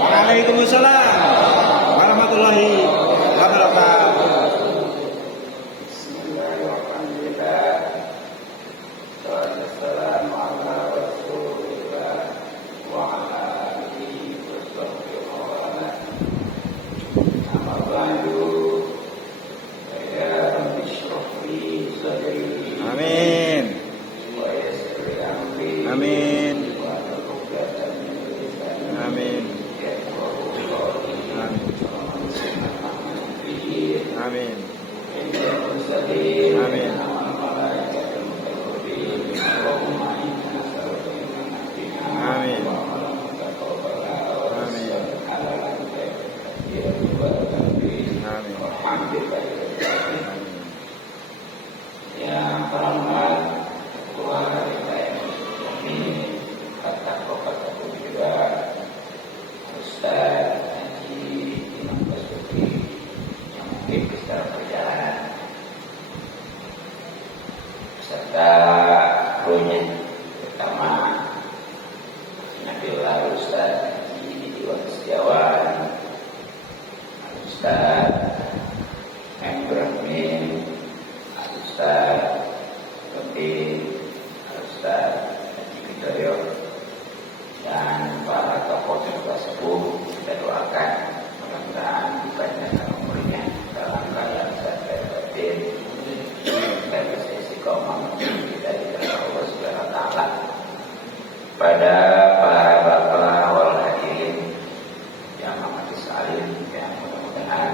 Waalaikumsalam warahmatullahi wabarakatuh. Amin. Amin. Amin. Amin. Amin. Amin. Yang terhormat Ketua ini kata Bapak juga Ustaz Haji Imam Basuki yang mungkin secara perjalanan serta krunya pertama Nabiullah Ustaz Haji Iwan Setiawan, Ustaz Ibrahim, Ustaz Lebih, Ustaz Haji Widoyo, dan para tokoh sepuh kita doakan mudah-mudahan dipanjangkan umurnya dalam keadaan sehat dan batin dan sisi kaum kita di dalam Allah Subhanahu wa taala. Pada para bapak wal hadirin yang amat sekalian, yang mudah-mudahan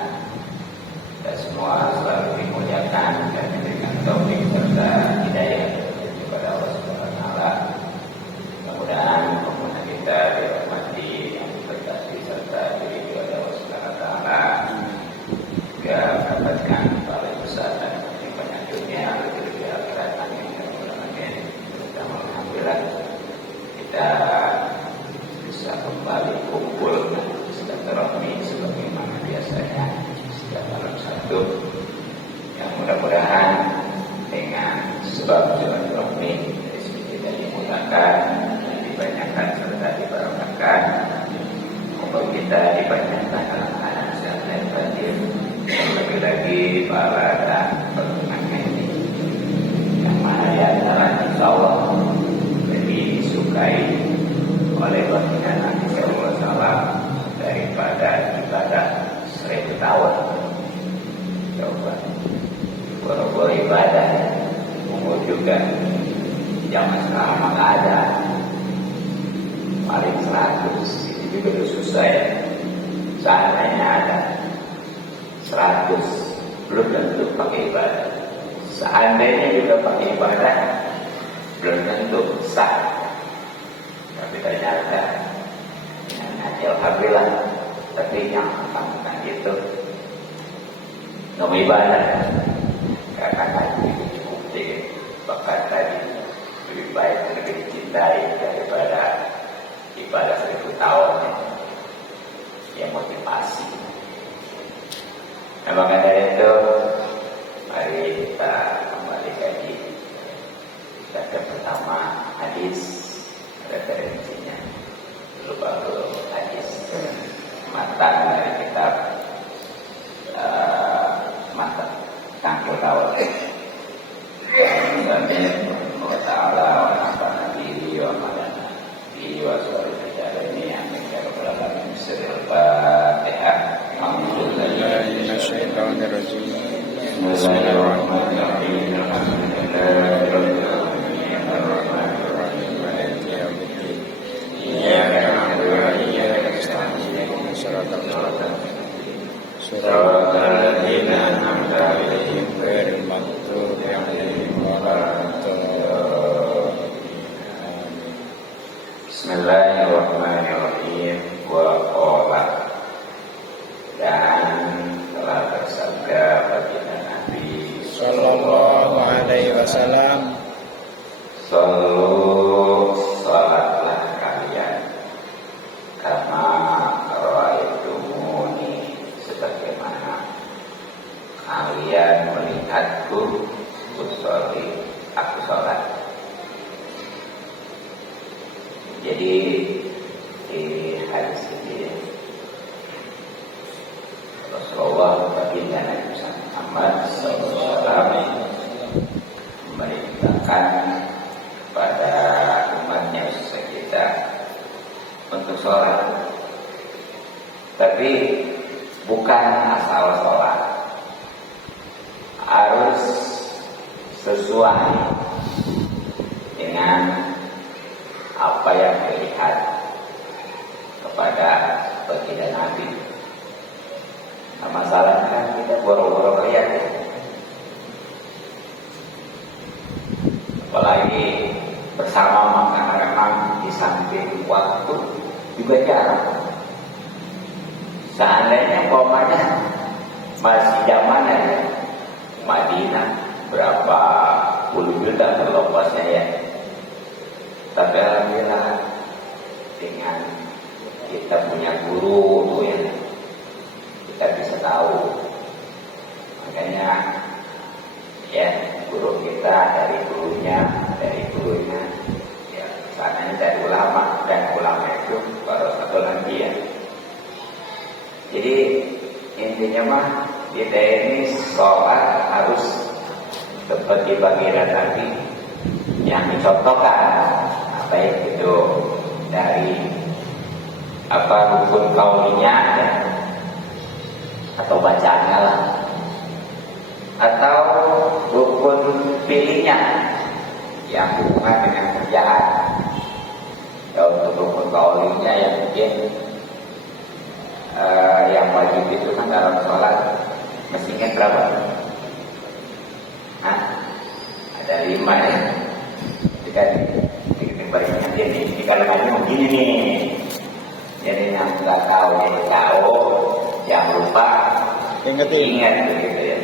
kita semua selalu dimuliakan dan diberikan taufik serta hidayah kepada Allah Subhanahu wa taala. Mudah-mudahan pemuda kita dirahmati yang diberkati serta diridhoi oleh Allah Subhanahu wa taala. Juga mendapatkan pahala besar dan lebih banyak dunia lebih akhirat. Amin. Terutama alhamdulillah kita bisa kembali kumpul silaturahmi sebagaimana biasanya setiap malam Sabtu. Yang mudah-mudahan dengan sebab silaturahmi dari sini kita dimudahkan dan dibanyakan serta dibarokahkan. Semoga kita dibanyakan dalam keadaan sehat dan batin. Lagi-lagi para dan pertunangan ini yang mana di antara insyaallah lebih disukai oleh baginda Nabi sallallahu alaihi wasallam daripada ibadah 1000 tahun. Coba boro-boro ibadah umur juga zaman sekarang mah nggak ada, paling 100 itu juga udah susah ya. Seandainya ada 100 belum tentu pakai ibadah. Seandainya juga pakai ibadah belum tentu sah. Tapi ternyata alhamdulillah, tapi yang bukan itu nomor ibadah karena tadi bukti bahkan tadi lebih baik lebih dicintai daripada ibadah 1000 tahun yang motivasi. Nah, maka dari itu mari kita kembali lagi kita pertama hadis referensinya dulu baru hadis matan dari kitab matan Tangkul Tawal Amin wa ta'ala wa nafa'na bihi wa malana bihi wa suara bicara ini amin ya rabbal alamin. Bismillahirrahmanirrahim. A'udzubillahi minasyaitonir rajim. Bismillahirrahmanirrahim. Alhamdulillahi rabbil alamin arrahmanir rahim maliki yaumiddin. Iyyaka na'budu wa iyyaka nasta'in. Shiratal ladzina an'amta 'alaihim ghairil maghdubi 'alaihim waladdallin. Bismillahirrahmanirrahim. Wa qala, dan telah bersabda baginda Nabi Sallallahu alaihi wasallam, sallu salatlah kalian kama ra'aitumuni, sebagaimana kalian melihatku usolli, aku salat. Jadi di hadis ini Rasulullah baginda Nabi Muhammad SAW memerintahkan pada umatnya kita untuk sholat, tapi bukan asal sholat, harus sesuai dengan apa yang dilihat kepada baginda Nabi. Nah, masalahnya kan kita boro-boro lihat ya. Apalagi bersama makanan memang di samping waktu juga jarang. Seandainya umpamanya masih zamannya Madinah berapa puluh juta terlopasnya ya. Tapi alhamdulillah dengan kita punya guru tuh ya, kita bisa tahu. Makanya ya guru kita dari gurunya ya sananya dari ulama, dan ulama itu baru satu lagi ya. Jadi intinya mah kita ini sholat harus seperti baginda Nabi yang dicontohkan, baik itu dari rukun kaulinya ya, atau bacaannya lah, atau rukun pilihnya yang hubungan dengan kerjaan. Ya, untuk rukun kaulinya yang mungkin yang wajib itu kan dalam sholat mestinya berapa? Hah? Ada 5 ya. Jika baliknya ini kalau lagi begini nih, jadi yang nggak tahu jadi tahu, yang lupa ingat begitu ya.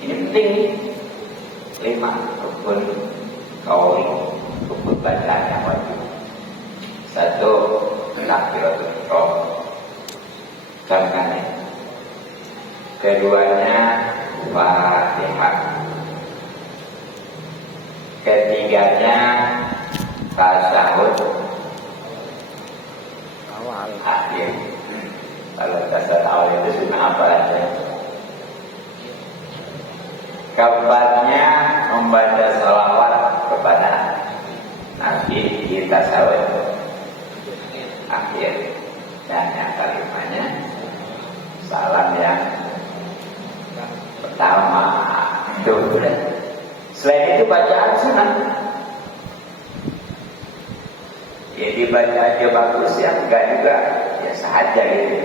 Ini penting 5 rukun kauli, rukun bacaan yang wajib. 1 takbiratul ihram, contohnya. Keduanya Fatihah. Ketiganya tasyahud awal. akhir. Kalau tasyahud awal itu sunnah apa aja. Keempatnya membaca salawat kepada Nabi di tasyahud akhir. Dan yang kelimanya salam yang pertama. Itu sudah. Selain itu bacaan sunnah. Ya dibaca aja bagus ya, enggak juga biasa aja gitu.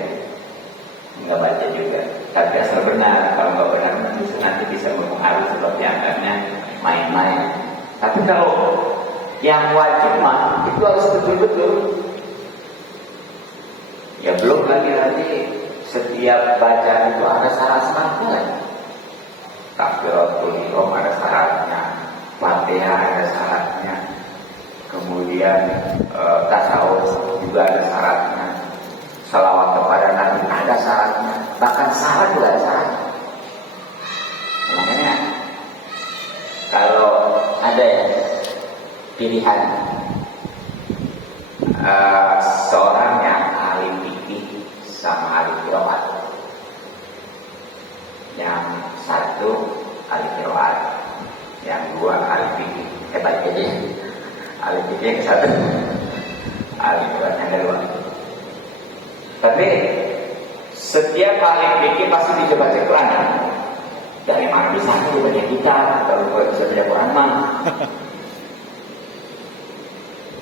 Enggak baca juga. Tapi asal benar, kalau enggak benar nanti bisa mempengaruhi sebab dianggapnya main-main. Tapi kalau yang wajib mah itu harus betul-betul. Ya belum lagi nanti setiap bacaan itu ada syarat-syaratnya lagi. Takbiratul ihram ada syaratnya, Fatihah ada syaratnya, kemudian tasawuf juga ada syaratnya, salawat kepada Nabi ada syaratnya, bahkan salat juga ada syaratnya. Makanya kalau ada ya pilihan seorang yang ahli fikih sama ahli qiraat, yang satu ahli qiraat, yang 2 ahli fikih, hebat aja. Ahli fikih yang satu, ahli qiraat yang kedua. Tapi setiap ahli fikih pasti bisa baca Quran. Dari mana bisa baca kitab kalau bisa baca Quran mah?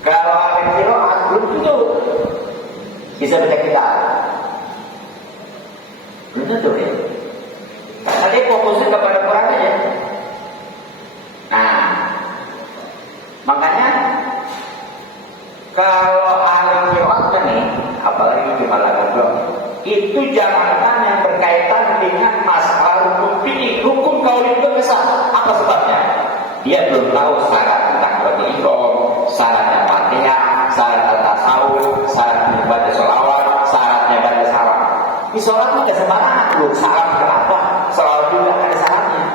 Kalau ahli qiraat belum tentu bisa baca kitab. Belum tentu ya. Karena dia fokusnya kepada Quran aja. Nah, makanya kalau ahli qiraat nih, apalagi di Malagandong, itu jangankan yang berkaitan dengan masalah hukum fikih, hukum kauli itu bisa. Apa sebabnya? Dia belum tahu syarat tentang ihram, syaratnya Fatihah, syaratnya tasawuf, syaratnya baca sholawat, syaratnya baca salam. Di sholat itu sembarangan, belum salam berapa? Sholawat juga ada syaratnya.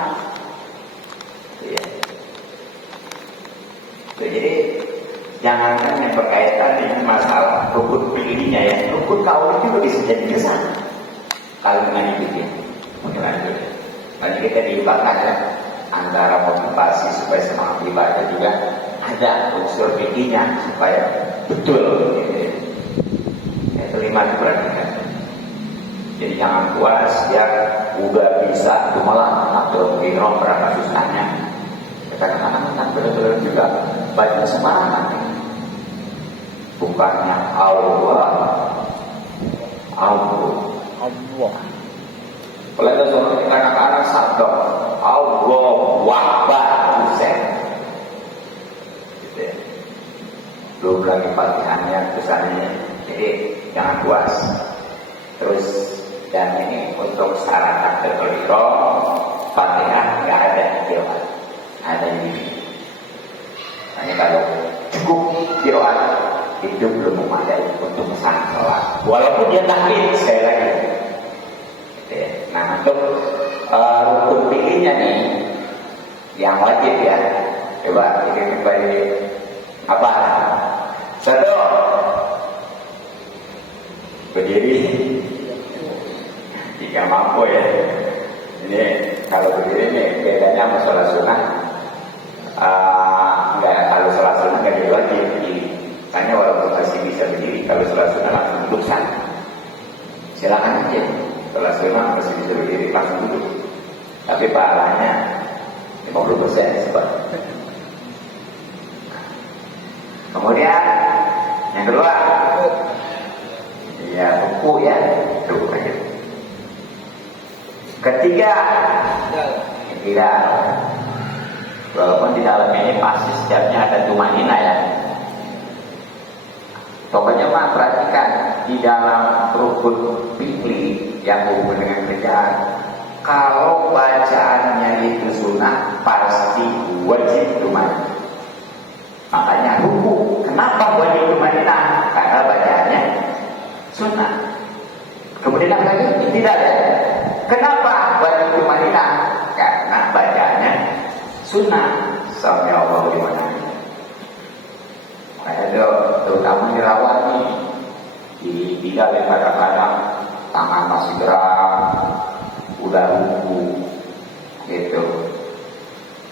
Jadi Jangankan yang berkaitan dengan masalah rukun fikihnya ya, rukun kaul itu bisa jadi kesan. Kalau dengan itu nanti kita diubahkan ya, antara motivasi supaya semangat ibadah juga ada unsur fikihnya supaya betul. Itu 5 diperhatikan. Jadi jangan puas ya udah bisa malah atur biro berapa susahnya. Kadang-kadang kan benar-benar juga banyak semangat. Bukannya Allah. Kalau itu soal anak-anak sabda Allah Akbar Husain. Belum lagi Fatihahnya besarnya. Jadi jangan puas. Terus dan ini untuk syarat terkeliru Fatihah nggak ada jawab. Ada ini. Hanya kalau cukup jawab itu belum memadai untuk pesan sholat. Walaupun dia tahlil sekali lagi. Nah untuk rukun fikihnya nih yang wajib ya. Coba kita kembali apa? Satu berdiri. Jika mampu ya. Ini kalau berdiri nih bedanya sama sholat sunnah. Enggak, kalau sholat sunnah nggak jadi wajib. Tanya walaupun masih bisa berdiri, kalau sholat sunnah langsung duduk sana. Silakan aja. Sholat sunnah masih bisa berdiri langsung duduk. Tapi pahalanya 50% sebab. Kemudian yang kedua, ya buku ya, duduk aja. Ketiga, tidak. Walaupun di dalam ini pasti setiapnya ada tumanina ya. Pokoknya mah perhatikan di dalam rukun fikih yang hubungan dengan kerjaan. Kalau bacaannya itu sunnah pasti wajib tumanina. Makanya ruku. Kenapa wajib tumanina? Karena bacaannya sunnah. Kemudian apa lagi? Tidak ada. Kenapa wajib tumanina? Karena bacaannya sunnah. Sampai Allah dimana? Ada terutama dirawat di dalam kadang-kadang tangan masih gerak, udah ruku, gitu.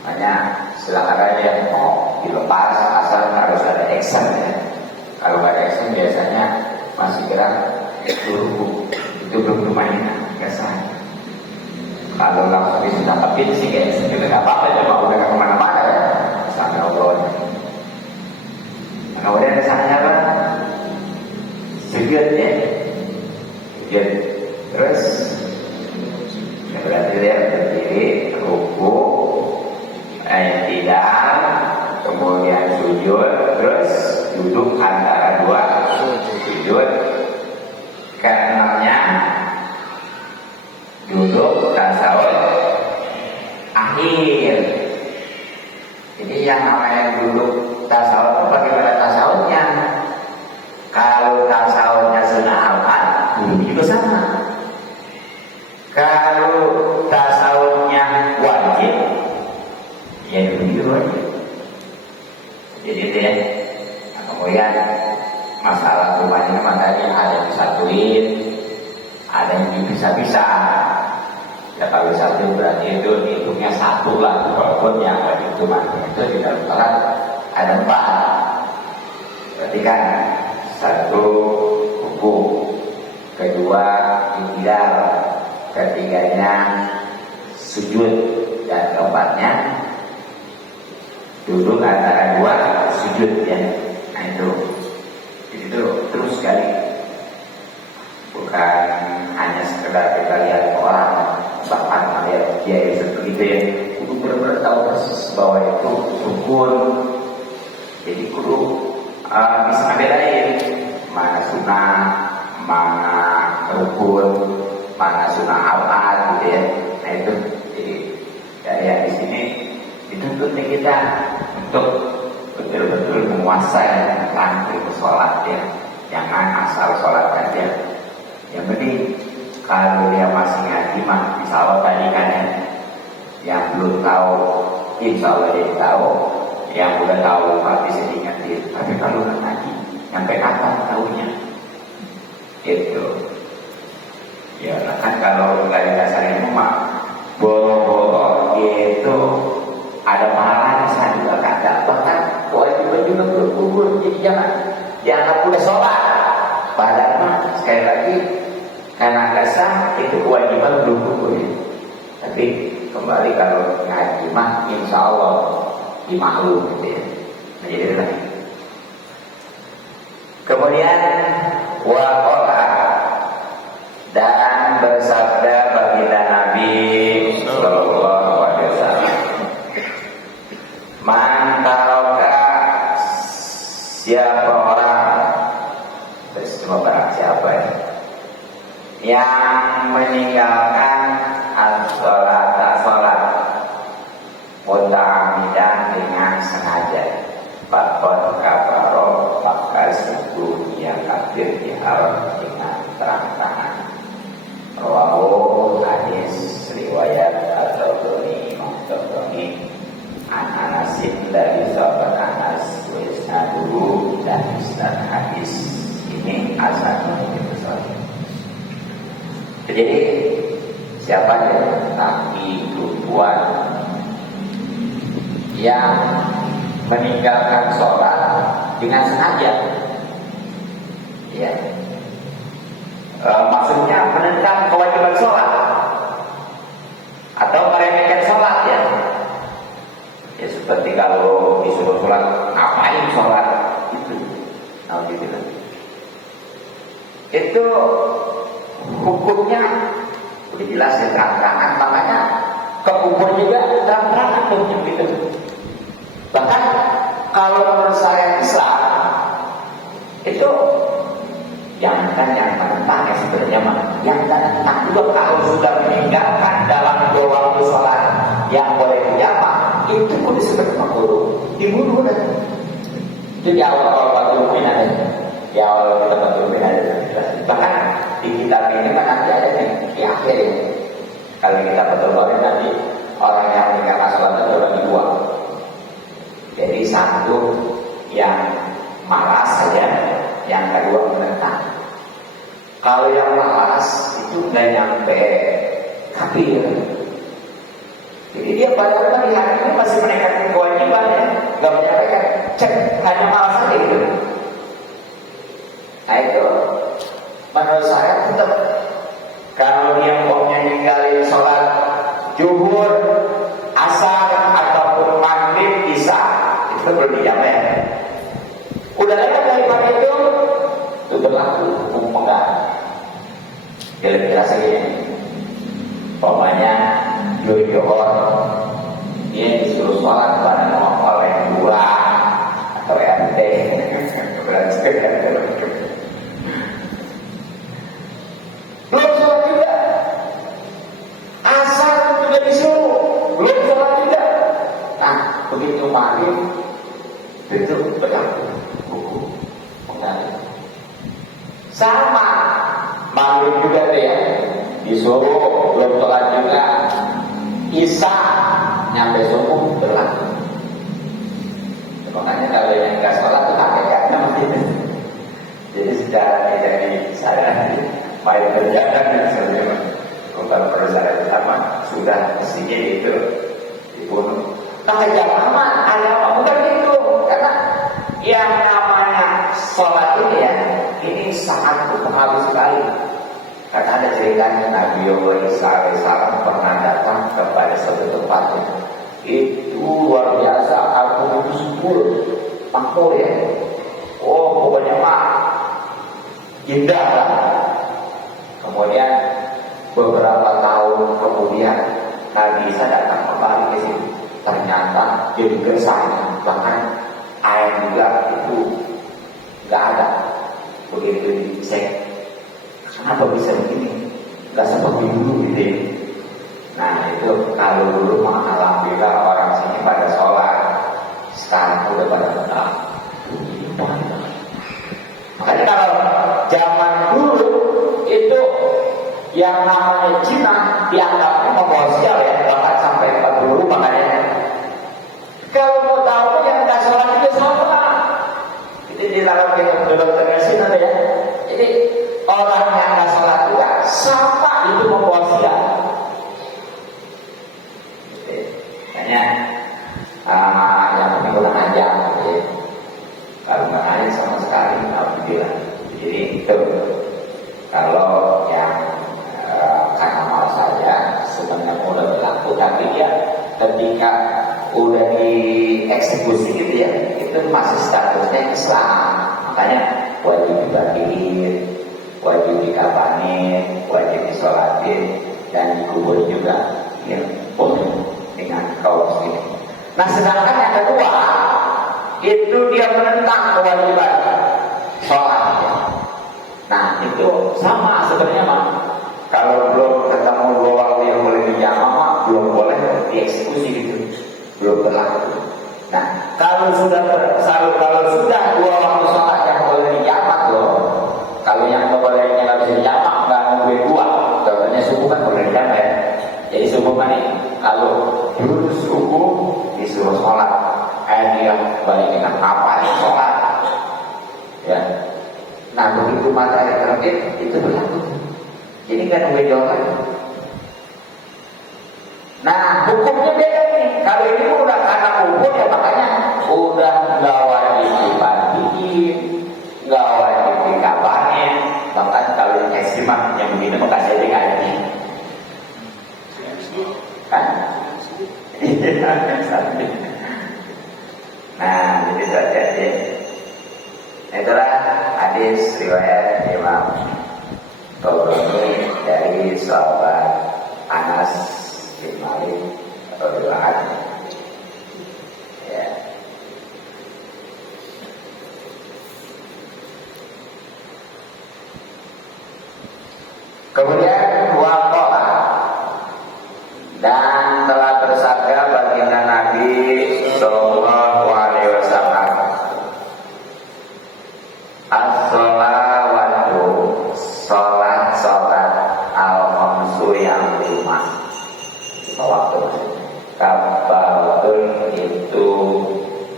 Makanya silakan aja mau dilepas asal harus ada action ya. Kalau nggak ada action biasanya masih gerak, itu ruku, itu belum tumanina, biasa. Kalau langsung ditangkapin sih kayak seperti nggak apa-apa, cuma udah kemana-mana ya. Sampai Allah. Kemudian misalnya apa? Sujud ya. Sujud. Terus berarti dia berdiri, ruku, tidak, kemudian sujud, terus duduk antara dua sujud. Karenanya duduk tasawuf akhir. Jadi yang namanya duduk tasawuf itu bagaimana tasawufnya? Kalau tasawufnya sunnah al-Qad, duduk juga sama. Kalau tasawufnya wajib, ya duduk juga wajib. Jadi itu ya. Nah, kemudian masalah tumanina makanya ada yang disatuin, ada yang dipisah-pisah. Ya kalau satu berarti itu hitungnya satu lah, walaupun yang wajib tumanina itu di dalam salat ada 4. Berarti kan 1 ruku, kedua i'tidal, ketiganya sujud, dan keempatnya duduk antara 2 sujud ya. Nah itu terus sekali, bukan hanya sekedar kita lihat orang bahkan melihat dia seperti itu ya. Kudu benar-benar tahu persis bahwa itu rukun. Jadi kudu bisa bedain mana sunnah, mana rukun, mana sunnah al-Qad gitu ya. Nah itu jadi dari yang di sini dituntutnya kita untuk betul-betul menguasai tentang ilmu sholat ya. Jangan asal sholat aja. Yang penting kalau dia masih ngaji mah insya Allah tadi kan ya. Yang belum tahu insya Allah dia tahu. Yang udah tahu bisa diingetin. Tapi kalau Sampai kapan tahunya? Itu. Ya kan kalau dari dasarnya mah boro-boro itu ada pahalanya, saya juga kata. Bahkan kewajiban juga berkubur. Jadi jangan boleh sholat. Padahal mah sekali lagi karena dasar itu kewajiban berkubur. Tapi kembali kalau ngaji mah insya Allah dimaklum gitu ya. Nah, jadi lagi. Kemudian waqala dan bersabda baginda Nabi sallallahu alaihi wasallam, man taraka, siapa orang, semua barang siapa yang meninggalkan as-salat muta'ammidan dengan sengaja, faqad kafaro, maka sungguh ia kafir diharam dengan terang-terangan. Rawahu hadis riwayat At-Tabrani, Imam Tabrani, an Anasin dari sahabat Anas, wa isnaduhu, dan isnad hadis ini hasanun sahih. Jadi siapa yang laki perempuan yang meninggalkan sholat dengan sengaja, ya, maksudnya menentang kewajiban sholat atau meremehkan sholat, ya, ya seperti kalau disuruh sholat, ngapain sholat itu, alhamdulillah, itu hukumnya udah jelas ya, terang-terangan, makanya kekufur juga terang-terangan hukumnya gitu. Bahkan kalau menurut syariat Islam itu jangan yang menentang ya sebenarnya mah, yang menentang juga kalau sudah meninggalkan dalam dua waktu sholat yang boleh dijamaah itu pun disebut makruh, dibunuh dan itu di awal Fathul ada, di awal kita Fathul ada. Bahkan di kitab ini kan nanti ada di akhir ya. Kalau kita betul-betul nanti orang yang meninggalkan sholat itu bagi dua. Jadi satu yang malas saja, yang kedua menentang. Kalau yang malas itu nggak nyampe kafir. Jadi dia padahal di hari ini masih menegakkan kewajiban ya, nggak menyampaikan, cek hanya malas saja gitu. Nah itu menurut saya tetap kalau dia mau ninggalin sholat zuhur, asar ataupun maghrib, isya itu belum dijamin. Udah lewat daripada itu berlaku hukum pegang. Kira-kira segini. Pokoknya Johor dia disuruh sholat pada oleh dua atau RT. Belum sholat juga. Asar juga disuruh, belum sholat juga. Nah, begitu maghrib itu berlaku hukum pegang. Sama maghrib juga deh ya, disuruh belum sholat juga. Isya nyampe subuh berlaku. Makanya kalau yang nggak sholat itu hakikatnya mati. Jadi secara tidak disadari baik berjalan dan sebagainya. Kalau persyaratan utama sudah mestinya itu dibunuh. Tapi jangan aman, ada bukan itu, karena yang namanya sholat ini ya, ini sangat berpengaruh sekali. Karena ada ceritanya Nabi Isa alaihissalam pernah datang kepada suatu tempat itu luar biasa, aku itu subur, makmur ya. Oh pokoknya mah indah lah. Kemudian beberapa tahun kemudian Nabi Isa datang kembali ke situ. Ternyata jadi gersang, bahkan air juga itu nggak ada. Begitu dicek, kenapa bisa begini? Nggak seperti dulu gitu ya. Nah itu kalau dulu mah alhamdulillah orang sini pada sholat, sekarang udah pada tetap. Makanya kalau zaman dulu itu yang namanya Cina dianggapnya membawa sial ya, bahkan sampai 40 makanya. Kalau mau tahu yang nggak sholat juga sholat. Itu di dalam Jadi orang yang nggak sholat juga sama itu membawa sial. Makanya yang penting kurang aja, ya. Kalau nggak ada sama sekali, alhamdulillah. Jadi itu kalau yang karena mau saja sebenarnya udah berlaku, tapi dia ketika udah dieksekusi gitu ya, itu masih statusnya Islam. Makanya wajib dibagiin, wajib dikafanin, wajib disolatin, dan dikubur juga. Ya, boleh dengan kaum muslimin. Nah, sedangkan yang kedua itu dia menentang kewajiban sholat. Ya. Nah, itu sama sebenarnya mah. Kalau belum ketemu dua waktu yang boleh dijamaah, belum boleh dieksekusi gitu, belum berlaku. Nah, kalau sudah dua waktu sholat yang boleh dijamaah loh, kalau yang bolehnya nggak bisa dijamaah, nggak nungguin dua. Contohnya subuh kan boleh dijamaah ya. Jadi subuh kan nih, kalau dulu subuh disuruh sholat, dia balik dengan apa nih sholat, ya. Nah, begitu matahari terbit itu berlaku. Jadi kan nungguin jawaban. Nah, hukumnya beda nih. Kalau ini udah karena hukum ya, makanya udah nggak wajib dibagiin, nggak wajib dikabarin. Bahkan kalau yang ekstrim yang begini maka saya digaji. Kan? Nah, jadi terjadi. Itulah hadis riwayat Imam Tabrani dari sahabat Anas bin Malik radhiyallahu anhu. Ya. Kemudian waqa'a, dan telah bersabda baginda Nabi sallallahu alaihi wasallam, as-sholawatu, sholat al-khamsu yang 5 waktu. Kafaratun itu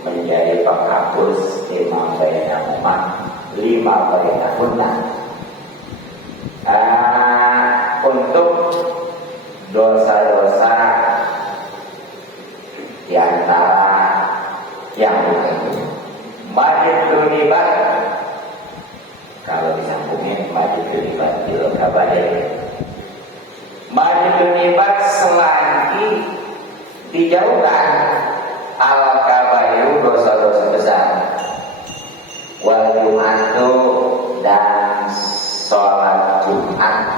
menjadi penghapus 5 bainahuma, 5 bainahunna, untuk dosa-dosa di antara yang bukan. Majid tulibat, kalau disambungin majid tulibat itu kabarnya. Majid tulibat selagi dijauhkan al-kabairu, dosa-dosa besar, wal jum'atu, dan sholat Jumat,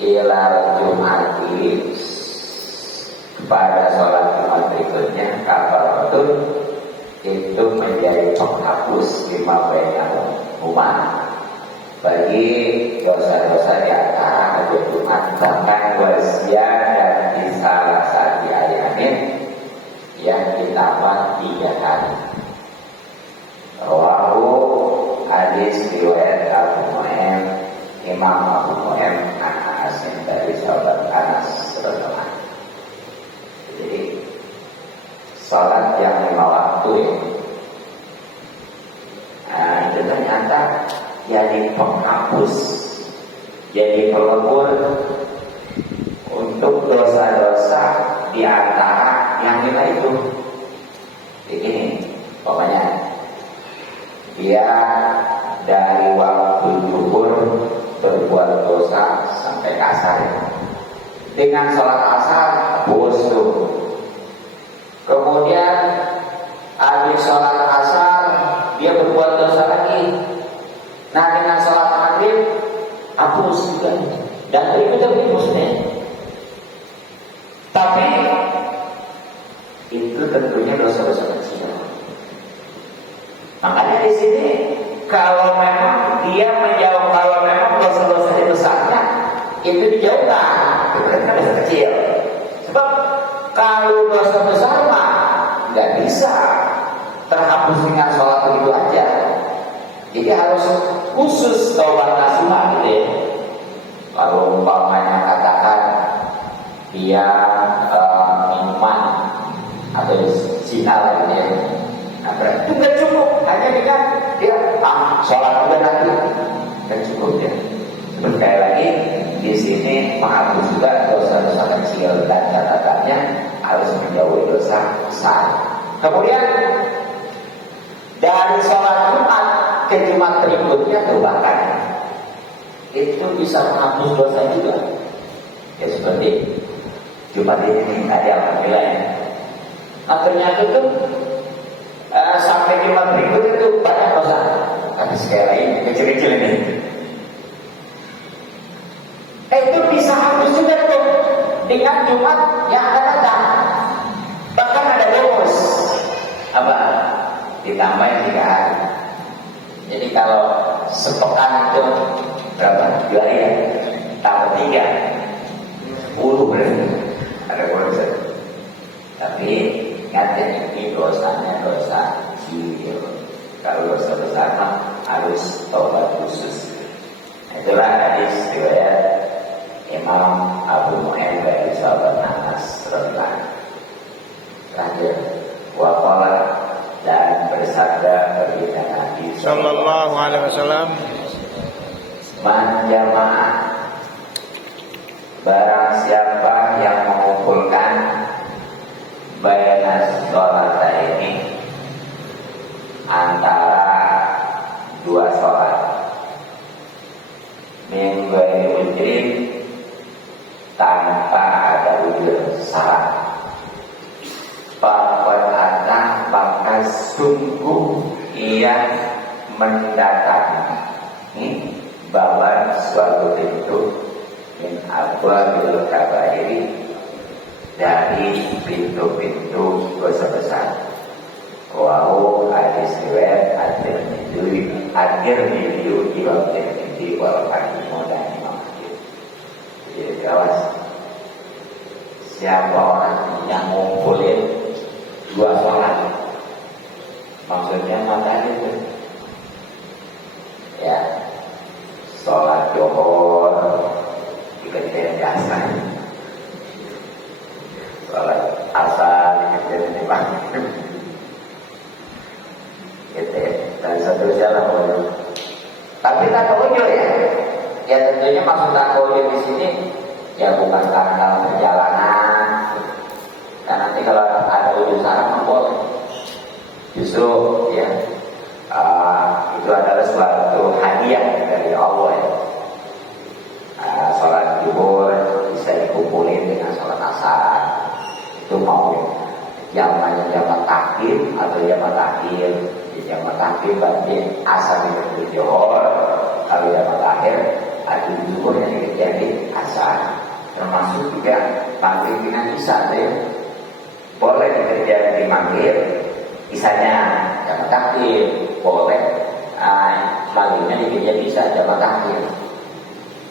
ilal Jum'ati, pada sholat Jumat berikutnya, kafaratun itu menjadi penghapus 5 bainahuma bagi dosa-dosa di antara hari Jumat. Bahkan wasiat dan di salah satu ayamin yang ditambah 3 kali. Rawahu, hadis riwayat Abu Nu'aim, Imam Abu Nu'aim Anas dari sahabat Anas radhiyallahu anhu. Jadi salat yang 5 waktu ini, itu ternyata jadi penghapus, jadi pelebur untuk dosa-dosa di antara yang kita itu. Begini, pokoknya dia dari waktu zuhur berbuat dosa sampai asar. Dengan sholat asar bos tuh. Kemudian habis sholat asar dia berbuat dosa lagi. Nah, dengan sholat maghrib hapus juga. Dan berikutnya berikutnya. Tapi itu tentunya dosa-dosa kecil. Makanya di sini kalau memang dia menjauh, kalau memang dosa-dosa besarnya itu dijauhkan, itu kan dosa kecil. Sebab kalau dosa besar mah nggak bisa terhapus dengan sholat begitu aja. Jadi harus khusus taubat nasuha gitu ya. Kalau umpamanya katakan dia minuman atau zina gitu ya. Nah, berarti itu nggak cukup hanya dengan dia sholat juga nanti kan cukup ya. Sekali lagi di sini menghapus juga dosa-dosa kecil dan catatannya harus menjauhi dosa besar. Kemudian dari sholat Jumat ke Jumat berikutnya terbakar, itu bisa menghapus dosa juga. Ya seperti Jumat ini tadi alhamdulillah ya. Nah ternyata itu sampai Jumat berikutnya itu banyak dosa. Tapi sekali lagi kecil-kecil ini. Itu bisa hapus juga tuh dengan Jumat yang akan datang. Bahkan ada bonus apa? Ditambah 3 hari. Jadi kalau sepekan itu berapa? 2 hari ya? Tambah 3 10 berarti ada bonus. Tapi ingat ini dosanya dosa kecil. Kalau dosa besar harus taubat khusus. Itulah hadis riwayat Imam Abu Nu'aim dari sahabat Anas radhiyallahu. Terakhir, waqala dan bersabda berbeda Nabi Sallallahu alaihi wasallam, man jamaah, barang siapa yang mengumpulkan baina sholataini, antara 2 sholat, min ghairi udhrin, tanpa ada udzur syarat, faqad maka sungguh ia mendatangi bahwa suatu pintu min abwabil kabairi, dari pintu-pintu dosa besar. Wau hadis riwayat At-Tirmidzi Imam Tirmidzi wal Hakim dan Imam Hakim. Jadi kawas, siapa orang yang ngumpulin 2 sholat, maksudnya mata itu ya, sholat Zuhur dikejar asar, sholat asar dikejar maghrib, gitu ya, dan seterusnya lah. Tapi takoyo ya tentunya maksud takoyo di sini ya bukan karena perjalanan, karena nanti kalau ada ujung sana boleh. Justru ya itu adalah suatu hadiah dari Allah ya. Sholat Zuhur bisa dikumpulin dengan sholat asar, itu mau jamannya jamak takhir atau jamak takhir. Jamak takhir berarti asar itu Zuhur, kalau jamak takhir ada Zuhur yang jadi asar. Termasuk juga maghrib dengan isya ya. Boleh dikerjakan di maghrib, isanya jamak takhir, boleh maghribnya dikerjakan di isya jamak takhir.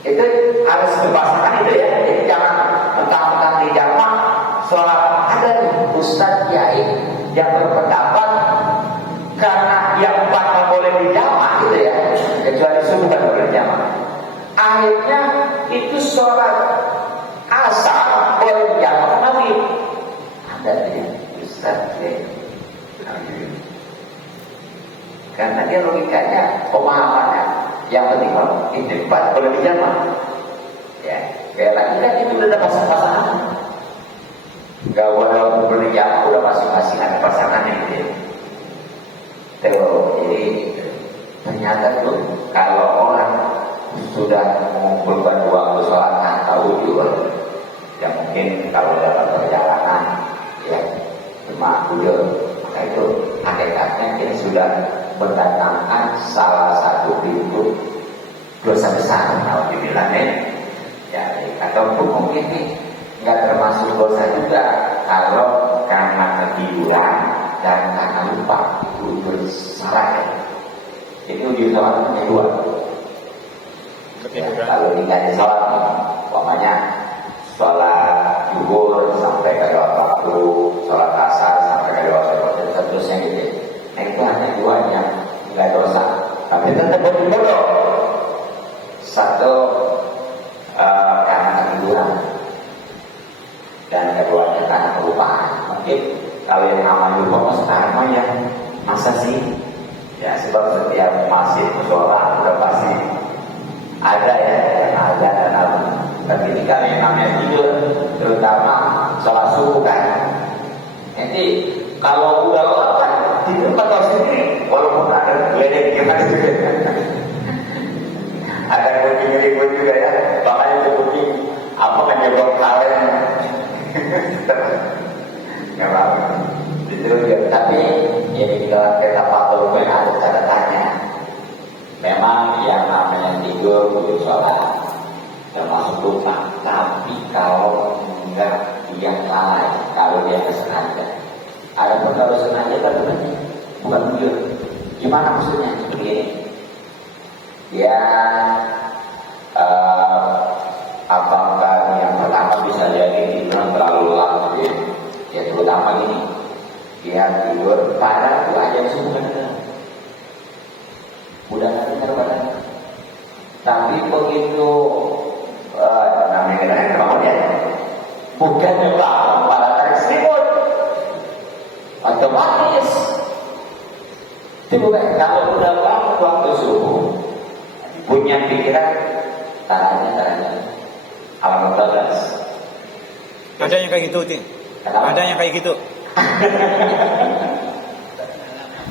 Itu harus dipasangkan itu ya. Jadi jangan mentang-mentang di jamak sholat. Ada ustaz kiai yang berpendapat karena yang 4 boleh di jamak gitu ya, kecuali subuh kan boleh di jamak. Akhirnya itu sholat asar boleh di jamak lagi. Ada dia ustaz kiai. Karena dia logikanya, pemahamannya yang penting kalau itu 4 boleh di jamak. Ya, kayak lagi kan itu udah ada pasangan. Gak walaupun boleh di jamak udah masing-masing ada pasangannya gitu ya. Jadi ternyata tuh kalau orang sudah mengumpulkan 2 sholat atau juga ya mungkin kalau dalam perjalanan ya cuma udah, maka itu hakikatnya ini sudah mendatangkan salah satu pintu dosa besar. Kalau dibilangnya ya, atau mungkin ini nggak termasuk dosa juga kalau karena ketiduran dan karena lupa itu bersalah ya. Jadi ujian sholat punya 2 ya, kalau dikasih sholat umpamanya sholat Zuhur sampai ke waktu, sholat asar sampai ke waktu, dan seterusnya gitu. Nah itu hanya 2 yang nggak dosa, tapi tetap bodoh. Satu karena ketiduran dan keduanya karena kelupaan. Mungkin kalau yang aman lupa sekarang ya masa sih ya, sebab setiap masjid musola udah pasti ada ya yang ada dan ada. Tapi ketika yang namanya tidur, terutama sholat subuh kan, nanti kalau udah lapar tidur pada sendiri, walaupun ada geledek gimana juga. Ada kucing ribut juga ya, makanya itu kucing apa menyebut kalian. Nggak apa-apa. Itu dia. Tapi ya kalau kita patuh ada catatannya. Memang yang namanya tidur butuh sholat, termasuk lupa. Tapi kalau enggak dia lalai, kalau dia kesengaja. Ada pun kalau sengaja berarti bukan tidur. Gimana maksudnya? Begini. Ya, apakah yang pertama bisa jadi tidur terlalu lama ya? Ya terutama gini, dia tidur pada 2 jam subuh udah nggak dengar badan. Tapi begitu namanya kena kebangunnya, bukannya bangun pada tarik selimut, otomatis. Itu bukan kalau udah bangun waktu subuh, punya pikiran caranya alam batas. Ada yang kayak gitu, Ting. Ada yang kayak gitu.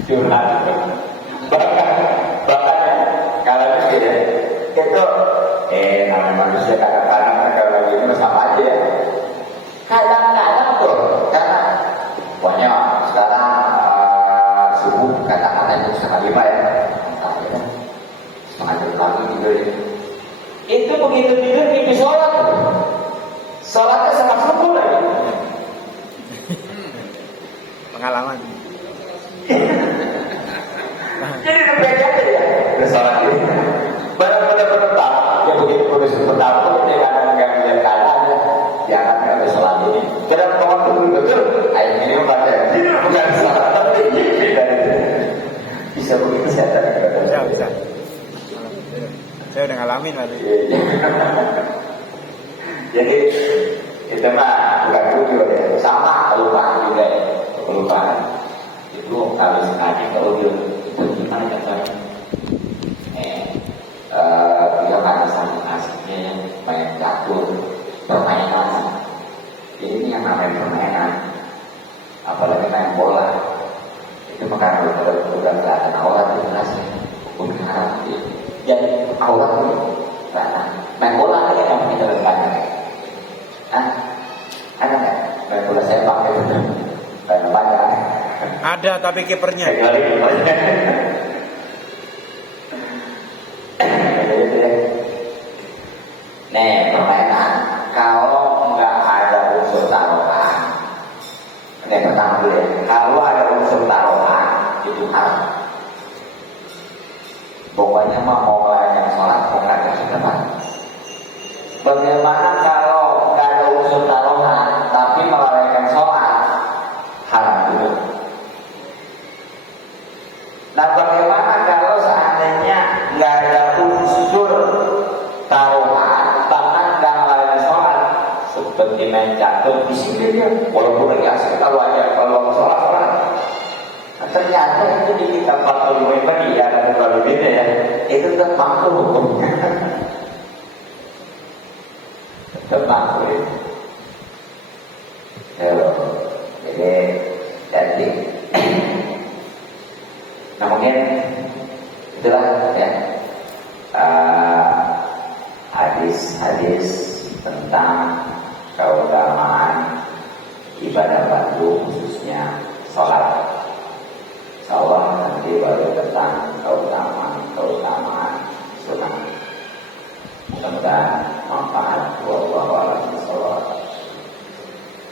Curhat. Bahkan kalau itu namanya manusia kadang-kadang kalau lagi itu sama aja ya. Kadang-kadang tuh karena pokoknya sekarang subuh kadang-kadang itu 4:30 ya. Setengah jam lagi tidur ya. Itu begitu tidur mimpi sholat. Sholatnya sangat subuh lagi. Pengalaman. Jadi lebih aja ya. Sholat ini. Benar-benar petang. Ya begitu kondisi petang dia kadang nggak melihat keadaan ya. Jangan nggak sholat ini. Karena kawan betul-betul. Ayat ini membaca tidur bukan sholat tapi mimpi dari itu. Bisa begitu saya tadi. Bisa. Saya udah ngalamin tadi. Jadi itu mah bukan tujuan ya. Sama kelupaan juga ya. Kelupaan itu kalau sengaja kalau dia itu gimana contohnya? Dia pada samping asiknya yang main catur, permainan. Jadi ini yang namanya permainan. Apalagi main bola. Itu makanya udah kelihatan aurat itu nasi. Bukan haram. Jadi aurat itu main bola aja yang kita lakukan. Ada nggak main bola sepak itu? Main banyak. Ada tapi kipernya. Nih permainan kalau nggak ada unsur taruhan, ini pertama dulu ya. Kalau ada unsur taruhan itu haram. Pokoknya mau melayani sholat bukan kesukaan. Bagaimana kalau nggak ada unsur taruhan tapi melalaikan sholat, haram dulu. Nah bagaimana kalau seandainya nggak ada unsur taruhan bahkan nggak melalaikan sholat, seperti main catur di sini dia, walaupun lagi asik kalau sholat. Nah, ternyata itu di kitab Fathul Mu'in tadi ya ada terlalu beda ya. Itu tetap makruh hukumnya. Tetap makruh. Jadi nah mungkin itulah ya hadis-hadis tentang keutamaan ibadah batu khususnya sholat. Insyaallah nanti baru tentang keutamaan sunat. Mudah-mudahan manfaat. Wallahu a'lam.